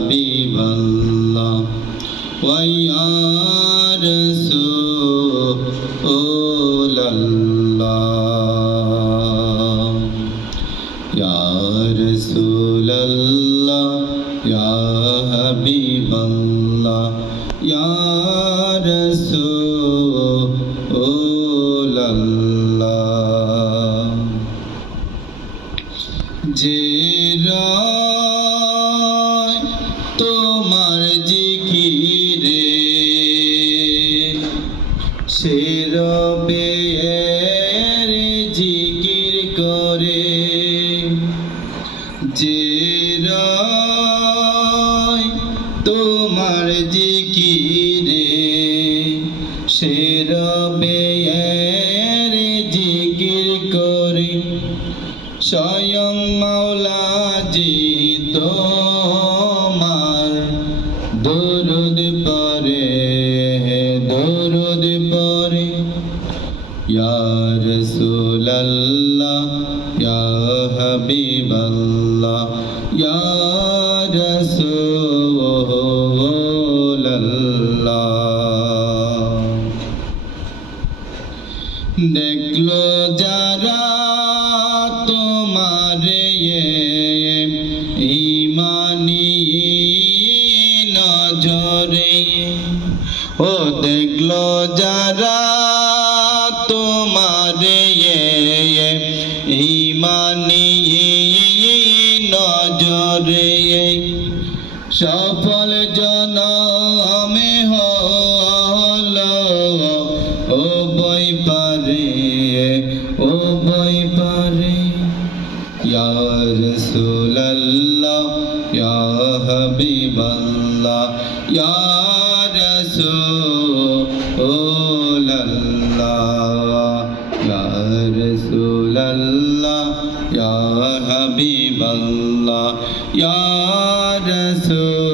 হাবিবাল্লাহ ওয়া ইয়া রাসূলাল্লাহ ইয়া রাসূলাল্লাহ ইয়া হাবিবাল্লাহ ইয়া রাসূলাল্লাহ যে রয় তোমার জিকিরে সে রবে জিকির করে যে রয় তোমার জিকিরে সে রবে জিকির করে স্বয়ং মাওলাজি তোমার দরুদ পড়ে দরুদ পড়ে ইয়া রাসূলাল্লাহ ইয়া হাবিবাল্লাহ ইয়া রাসূলাল্লাহ দেখলো যারা তোমারে ঈমানী নজরে ও দেখলো যারা তোমারে ঈমানী নজরে সফল জনমে হলো ও বই পারে ও বই পারে ইয়া রাসূলাল্লাহ ইয়া হাবিবাল্লাহ ইয়া রাসূলাল্লাহ ইয়া রাসূলাল্লাহ ইয়া হাবিবাল্লাহ ইয়া রাসূল